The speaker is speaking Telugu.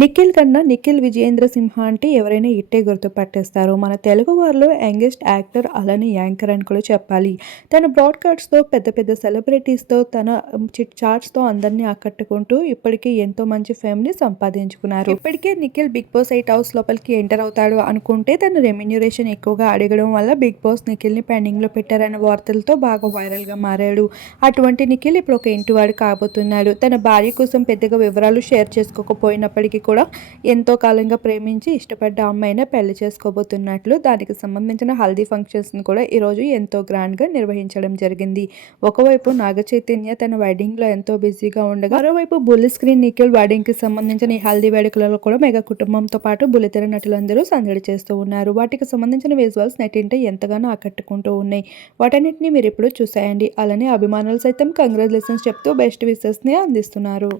నిఖిల్ కన్నా నిఖిల్ విజయేంద్ర సింహ అంటే ఎవరైనా ఇట్టే గుర్తుపట్టేస్తారు మన తెలుగు వారిలో యంగెస్ట్ యాక్టర్ అలానే యాంకర్ అని కూడా చెప్పాలి. తన బ్రాడ్కాస్ట్తో పెద్ద పెద్ద సెలబ్రిటీస్తో తన చిట్ చాట్స్తో అందరినీ ఆకట్టుకుంటూ ఇప్పటికీ ఎంతో మంచి ఫేమ్ని సంపాదించుకున్నారు. ఇప్పటికే Nikhil Bigg Boss eight house లోపలికి ఎంటర్ అవుతాడు అనుకుంటే తన రెమ్యూనరేషన్ ఎక్కువగా అడగడం వల్ల బిగ్ బాస్ నిఖిల్ని పెండింగ్లో పెట్టారనే వార్తలతో బాగా వైరల్గా మారాడు. అటువంటి నిఖిల్ ఇప్పుడు ఒక ఇంటివాడు కాబోతున్నాడు. తన భార్య కోసం పెద్దగా వివరాలు షేర్ చేసుకోకపోయినప్పటికీ కూడా ఎంతో కాలంగా ప్రేమించి ఇష్టపడ్డ అమ్మాయినే పెళ్ళి చేసుకోబోతున్నట్లు దానికి సంబంధించిన హల్దీ ఫంక్షన్స్ని కూడా ఈరోజు ఎంతో గ్రాండ్గా నిర్వహించడం జరిగింది. ఒకవైపు నాగ చైతన్య తన వెడ్డింగ్లో ఎంతో బిజీగా ఉండగా మరోవైపు బుల్లి స్క్రీన్ నిఖిల్ వెడ్డింగ్కి సంబంధించిన ఈ హల్దీ వేడుకలలో కూడా మెగా కుటుంబంతో పాటు బుల్లితెర నటులందరూ సందడి చేస్తూ ఉన్నారు. వాటికి సంబంధించిన విజువల్స్ నెట్టింటే ఎంతగానో ఆకట్టుకుంటూ ఉన్నాయి. వాటన్నిటిని మీరు ఇప్పుడు చూసేయండి. అలానే అభిమానులు సైతం కంగ్రాచులేషన్స్ చెప్తూ బెస్ట్ విషెస్ని అందిస్తున్నారు.